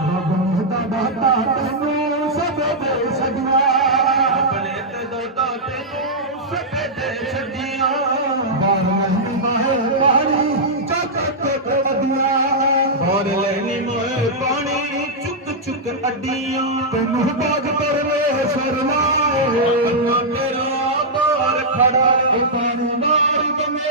ਰੱਬ ਮਹਦਾ ਦਾਤਾ ਤੈਨੂੰ ਸਭ ਦੇ ਸਜਣਾ। ਆਪਣੇ ਤੇ ਦਾਤਾ ਤੈਨੂੰ ਸਭ ਦੇ ਸਜੀਆਂ। ਬਾਹਰ ਲੈਣੀ ਮਾਹੇ ਪਾਣੀ ਚੱਕ ਚੱਕ ਅੱਡੀਆਂ ਬਾਹਰ ਲੈਣੀ ਮਾਹੇ ਪਾਣੀ ਚੁੱਕ ਚੁੱਕ ਅੱਡੀਆਂ। ਤੈਨੂੰ ਬਾਗ ਪਰਮੇਸ਼ਰ ਲਾਏ ਕੰਨਾ ਤੇਰਾ ਬਾਹਰ ਖੜਾ ਪਾਣੀ ਮਾਰ ਬੰਨੇ